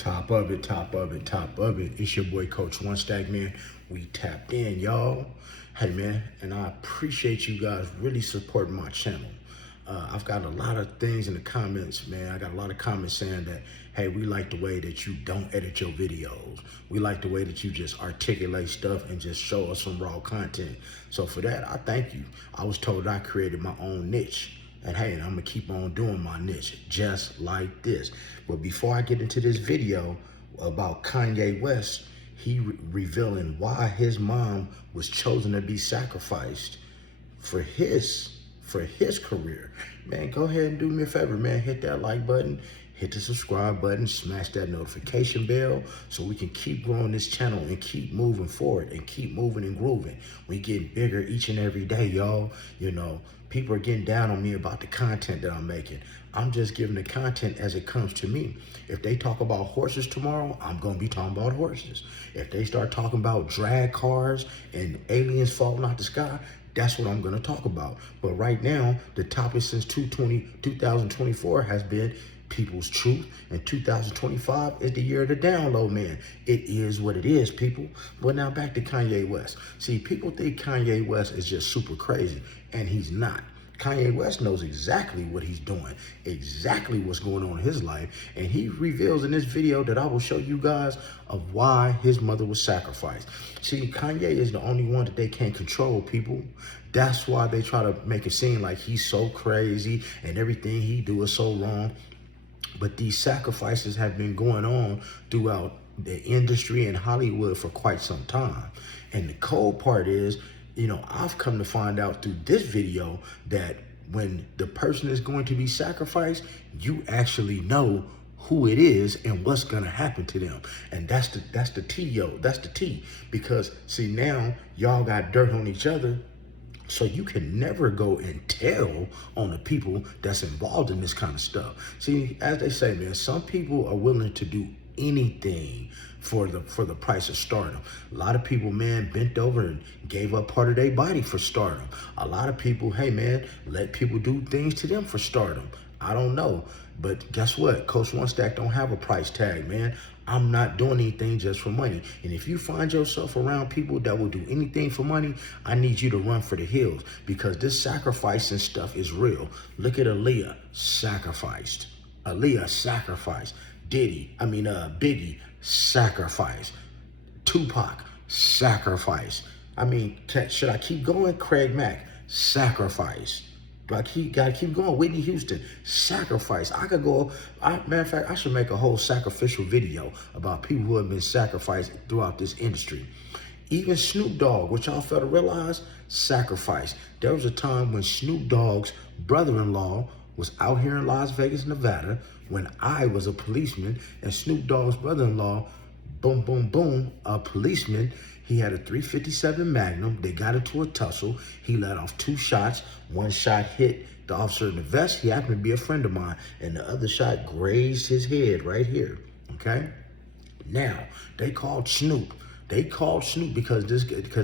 Top of it, top of it, top of it. It's your boy, Coach One Stack, man. We tapped in, y'all. Hey, man, and I appreciate you guys really supporting my channel. I've got a lot of things in the comments, man. I got a lot of comments saying that, hey, we like the way that you don't edit your videos. We like the way that you just articulate stuff and just show us some raw content. So for that, I thank you. I was told I created my own niche. And hey, I'm gonna keep on doing my niche just like this. But before I get into this video about Kanye West, he revealing why his mom was chosen to be sacrificed for his career. Man, go ahead and do me a favor, man. Hit that like button, hit the subscribe button, smash that notification bell so we can keep growing this channel and keep moving forward and keep moving and grooving. We get bigger each and every day, y'all. You know, people are getting down on me about the content that I'm making. I'm just giving the content as it comes to me. If they talk about horses tomorrow, I'm gonna be talking about horses. If they start talking about drag cars and aliens falling out the sky, that's what I'm gonna talk about. But right now, the topic since 2024 has been people's truth, and 2025 is the year of the download, man. It is what it is, people. But now back to Kanye West. See, people think Kanye West is just super crazy, and he's not. Kanye West knows exactly what he's doing, exactly what's going on in his life, and he reveals in this video that I will show you guys of why his mother was sacrificed. See, Kanye is the only one that they can't control, people. That's why they try to make it seem like he's so crazy and everything he do is so wrong. But these sacrifices have been going on throughout the industry and Hollywood for quite some time. And the cold part is, you know, I've come to find out through this video that when the person is going to be sacrificed, you actually know who it is and what's gonna happen to them. And that's the T, yo. That's the T. Because see, now y'all got dirt on each other. So you can never go and tell on the people that's involved in this kind of stuff. See, as they say, man, some people are willing to do anything for the price of stardom. A lot of people, man, bent over and gave up part of their body for stardom. A lot of people, hey, man, let people do things to them for stardom. I don't know. But guess what? Coach One Stack don't have a price tag, man. I'm not doing anything just for money. And if you find yourself around people that will do anything for money, I need you to run for the hills, because this sacrifice and stuff is real. Look at Aaliyah, sacrificed. Aaliyah sacrificed. Biggie, sacrificed. Tupac, sacrificed. I mean, should I keep going? Craig Mack, sacrificed. Like, he gotta keep going. Whitney Houston, sacrifice. I could go, matter of fact, I should make a whole sacrificial video about people who have been sacrificed throughout this industry. Even Snoop Dogg, which y'all fail to realize, sacrifice. There was a time when Snoop Dogg's brother-in-law was out here in Las Vegas, Nevada, when I was a policeman, and Snoop Dogg's brother-in-law, boom, boom, boom, a policeman. He had a .357 Magnum. They got into a tussle. He let off 2 shots. One shot hit the officer in the vest. He happened to be a friend of mine. And the other shot grazed his head right here, okay? Now, they called Snoop. They called Snoop because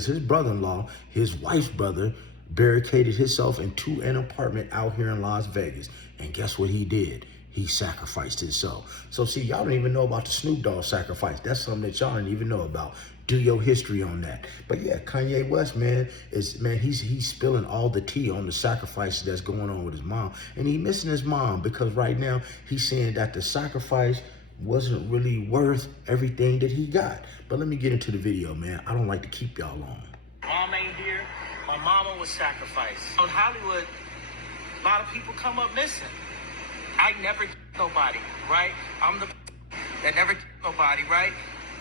his brother-in-law, his wife's brother, barricaded himself into an apartment out here in Las Vegas. And guess what he did? He sacrificed himself. So see, y'all don't even know about the Snoop Dogg sacrifice. That's something that y'all don't even know about. Do your history on that. But yeah, Kanye West, man, he's spilling all the tea on the sacrifices that's going on with his mom. And he's missing his mom, because right now he's saying that the sacrifice wasn't really worth everything that he got. But let me get into the video, man. I don't like to keep y'all long. Mom ain't here. My mama was sacrificed. On Hollywood, a lot of people come up missing. I never get nobody, right? I'm the that never get nobody, right?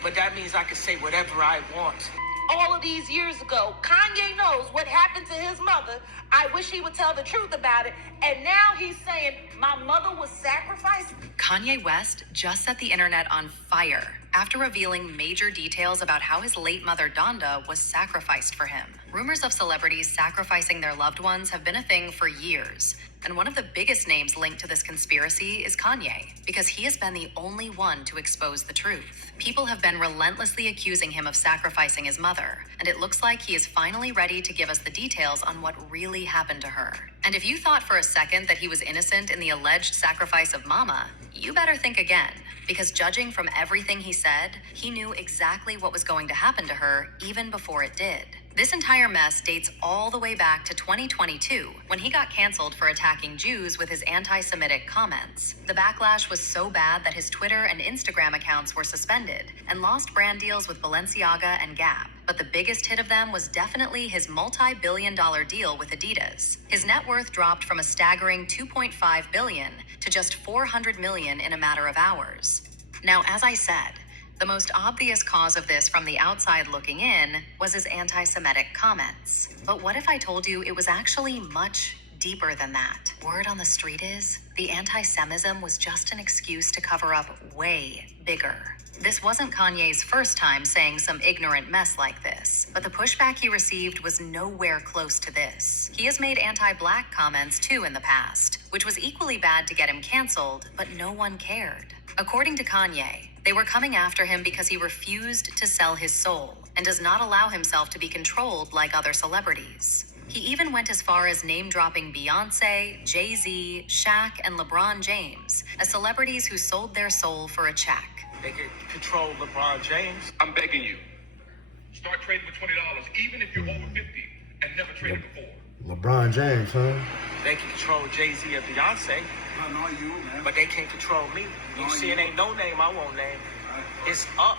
But that means I can say whatever I want. All of these years ago, Kanye knows what happened to his mother. I wish he would tell the truth about it. And now he's saying my mother was sacrificed. Kanye West just set the internet on fire after revealing major details about how his late mother Donda was sacrificed for him. Rumors of celebrities sacrificing their loved ones have been a thing for years, and one of the biggest names linked to this conspiracy is Kanye, because he has been the only one to expose the truth. People have been relentlessly accusing him of sacrificing his mother, and it looks like he is finally ready to give us the details on what really happened to her. And if you thought for a second that he was innocent in the alleged sacrifice of Mama, you better think again, because judging from everything he said, he knew exactly what was going to happen to her even before it did. This entire mess dates all the way back to 2022, when he got canceled for attacking Jews with his anti-Semitic comments. The backlash was so bad that his Twitter and Instagram accounts were suspended and lost brand deals with Balenciaga and Gap. But the biggest hit of them was definitely his multi-billion-dollar deal with Adidas. His net worth dropped from a staggering $2.5 billion to just $400 million in a matter of hours. Now, as I said, the most obvious cause of this from the outside looking in was his anti-Semitic comments. But what if I told you it was actually much deeper than that? Word on the street is, the anti-Semitism was just an excuse to cover up way bigger. This wasn't Kanye's first time saying some ignorant mess like this, but the pushback he received was nowhere close to this. He has made anti-black comments too in the past, which was equally bad to get him canceled, but no one cared. According to Kanye, they were coming after him because he refused to sell his soul and does not allow himself to be controlled like other celebrities. He even went as far as name-dropping Beyoncé, Jay-Z, Shaq, and LeBron James as celebrities who sold their soul for a check. They can control LeBron James. I'm begging you. Start trading with $20, even if you're over 50 and never traded before. LeBron James, huh? They can control Jay-Z and Beyonce, I know you, man. but they can't control me. You see, it ain't no name I won't name. It's up.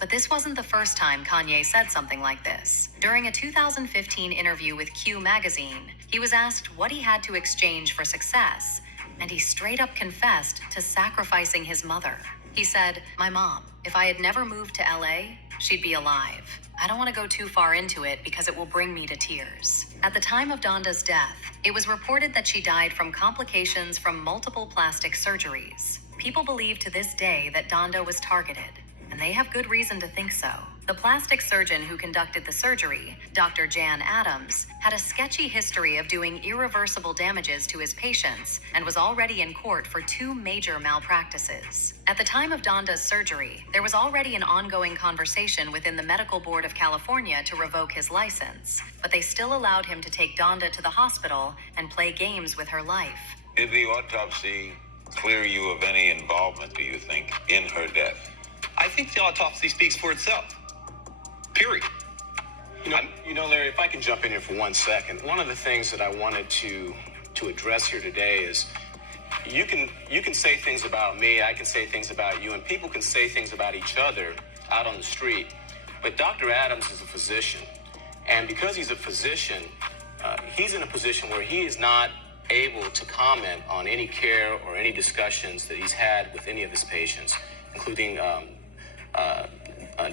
But this wasn't the first time Kanye said something like this. During a 2015 interview with Q magazine, he was asked what he had to exchange for success, and he straight up confessed to sacrificing his mother. He said, "My mom, if I had never moved to LA, she'd be alive. I don't want to go too far into it because it will bring me to tears." At the time of Donda's death, it was reported that she died from complications from multiple plastic surgeries. People believe to this day that Donda was targeted, and they have good reason to think so. The plastic surgeon who conducted the surgery, Dr. Jan Adams, had a sketchy history of doing irreversible damages to his patients and was already in court for 2 major malpractices. At the time of Donda's surgery, there was already an ongoing conversation within the Medical Board of California to revoke his license, but they still allowed him to take Donda to the hospital and play games with her life. Did the autopsy clear you of any involvement, do you think, in her death? I think the autopsy speaks for itself. Period. You know, Larry, if I can jump in here for 1 second, one of the things that I wanted to address here today is you can say things about me, I can say things about you, and people can say things about each other out on the street. But Dr. Adams is a physician, and because he's a physician, he's in a position where he is not able to comment on any care or any discussions that he's had with any of his patients, including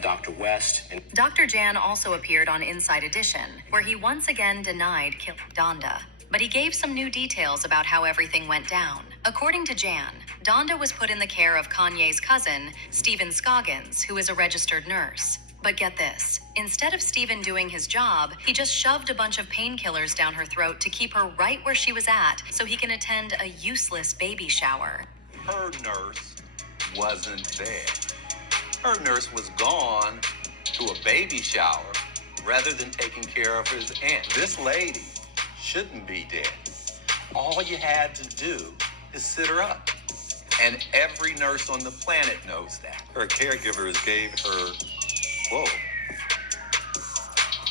Dr. West. And Dr. Jan also appeared on Inside Edition, where he once again denied killing Donda. But he gave some new details about how everything went down. According to Jan, Donda was put in the care of Kanye's cousin, Stephen Scoggins, who is a registered nurse. But get this, instead of Stephen doing his job, he just shoved a bunch of painkillers down her throat to keep her right where she was at so he can attend a useless baby shower. Her nurse wasn't there. Her nurse was gone to a baby shower rather than taking care of his aunt. This lady shouldn't be dead. All you had to do is sit her up. And every nurse on the planet knows that. Her caregivers gave her,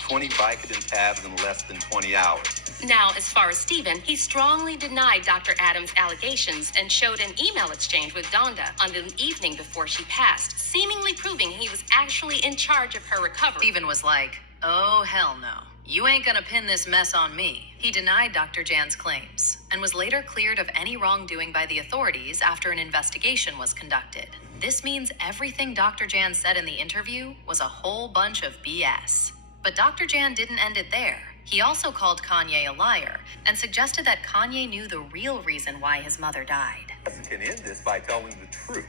20 Vicodin tabs in less than 20 hours. Now, as far as Stephen, he strongly denied Dr. Adams' allegations and showed an email exchange with Donda on the evening before she passed, seemingly proving he was actually in charge of her recovery. Stephen was like, "Oh, hell no. You ain't gonna pin this mess on me." He denied Dr. Jan's claims and was later cleared of any wrongdoing by the authorities after an investigation was conducted. This means everything Dr. Jan said in the interview was a whole bunch of BS. But Dr. Jan didn't end it there. He also called Kanye a liar and suggested that Kanye knew the real reason why his mother died. Can end this by telling the truth.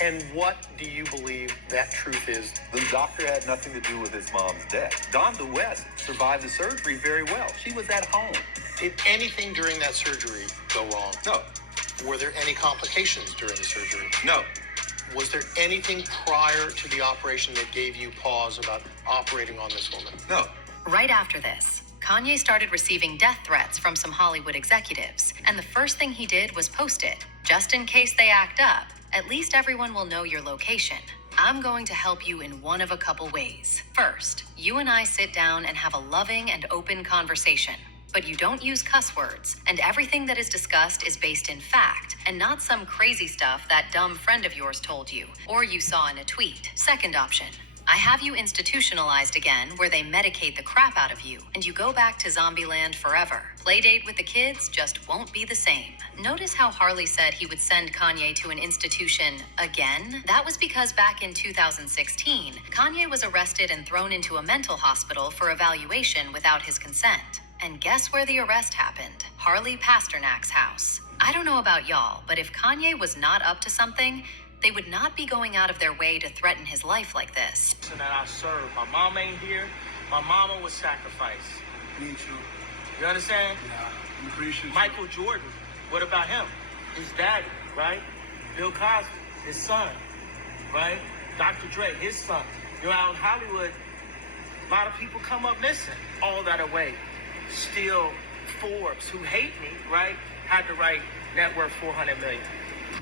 And what do you believe that truth is? The doctor had nothing to do with his mom's death. Donda West survived the surgery very well. She was at home. Did anything during that surgery go wrong? No, Were there any complications during the surgery? no. Was there anything prior to the operation that gave you pause about operating on this woman? No. Right after this, Kanye started receiving death threats from some Hollywood executives, and the first thing he did was post it. Just in case they act up, at least everyone will know your location. I'm going to help you in one of a couple ways. First, you and I sit down and have a loving and open conversation. But you don't use cuss words, and everything that is discussed is based in fact, and not some crazy stuff that dumb friend of yours told you, or you saw in a tweet. Second option, I have you institutionalized again, where they medicate the crap out of you, and you go back to Zombieland forever. Playdate with the kids just won't be the same. Notice how Harley said he would send Kanye to an institution again? That was because back in 2016, Kanye was arrested and thrown into a mental hospital for evaluation without his consent. And guess where the arrest happened? Harley Pasternak's house. I don't know about y'all, but if Kanye was not up to something, they would not be going out of their way to threaten his life like this. And that I serve. My mom ain't here. My mama was sacrificed. Me too. You understand? Yeah, appreciate you. Michael Jordan. What about him? His daddy, right? Bill Cosby, his son, right? Dr. Dre, his son. You know, out in Hollywood, a lot of people come up missing. All that away. Still, Forbes, who hate me, right, had to write net worth $400 million.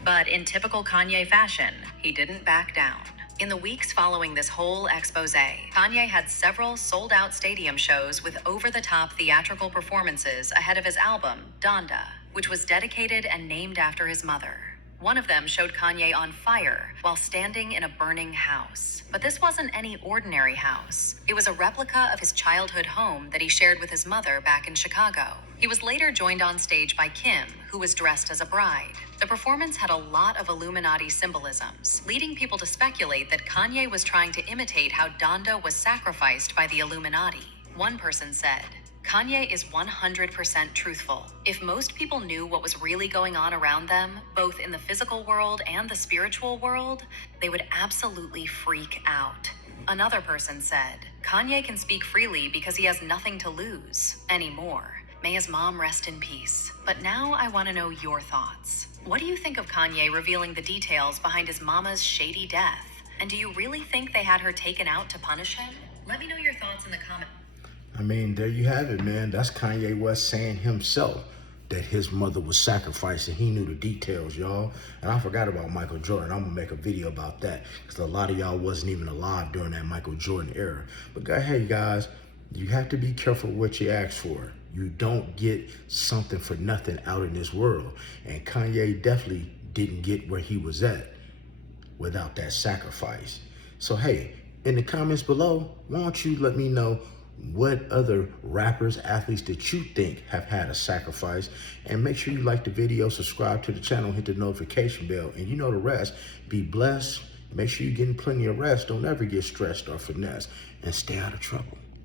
But in typical Kanye fashion, he didn't back down. In the weeks following this whole expose, Kanye had several sold-out stadium shows with over-the-top theatrical performances ahead of his album, Donda, which was dedicated and named after his mother. One of them showed Kanye on fire while standing in a burning house. But this wasn't any ordinary house. It was a replica of his childhood home that he shared with his mother back in Chicago. He was later joined on stage by Kim, who was dressed as a bride. The performance had a lot of Illuminati symbolisms, leading people to speculate that Kanye was trying to imitate how Donda was sacrificed by the Illuminati. One person said, Kanye is 100% truthful. If most people knew what was really going on around them, both in the physical world and the spiritual world, they would absolutely freak out. Another person said, Kanye can speak freely because he has nothing to lose anymore. May his mom rest in peace. But now I want to know your thoughts. What do you think of Kanye revealing the details behind his mama's shady death? And do you really think they had her taken out to punish him? Let me know your thoughts in the comments. I mean, there you have it, man. That's Kanye West saying himself that his mother was sacrificed and he knew the details, y'all. And I forgot about Michael Jordan. I'm gonna make a video about that because a lot of y'all wasn't even alive during that Michael Jordan era. But go ahead, guys. You have to be careful what you ask for. You don't get something for nothing out in this world. And Kanye definitely didn't get where he was at without that sacrifice. So, hey, in the comments below, why don't you let me know what other rappers, athletes that you think have had a sacrifice, and make sure you like the video, subscribe to the channel, hit the notification bell, and you know the rest. Be blessed. Make sure you're getting plenty of rest. Don't ever get stressed or finesse, and stay out of trouble.